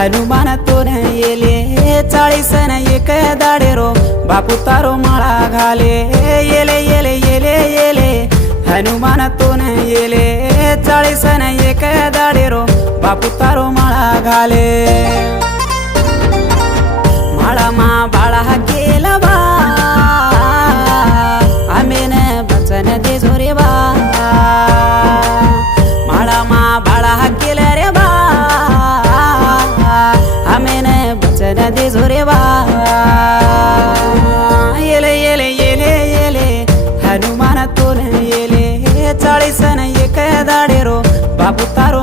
हनुमान तो येले 40 न एक दाडे रो बापू तारो माळा घाले येले येले येले येले हनुमान तो येले 40 न एक दाडे रो बापू तारो माळा घाले माळा मा बाळा गेला बा आमेन बचन दे जोरे बा माळा मा बाळा गेला रे बा आमेन बचन दे जोरे बा येले येले येले येले हनुमान तो येले 40 न एक दाडे रो बापू तारो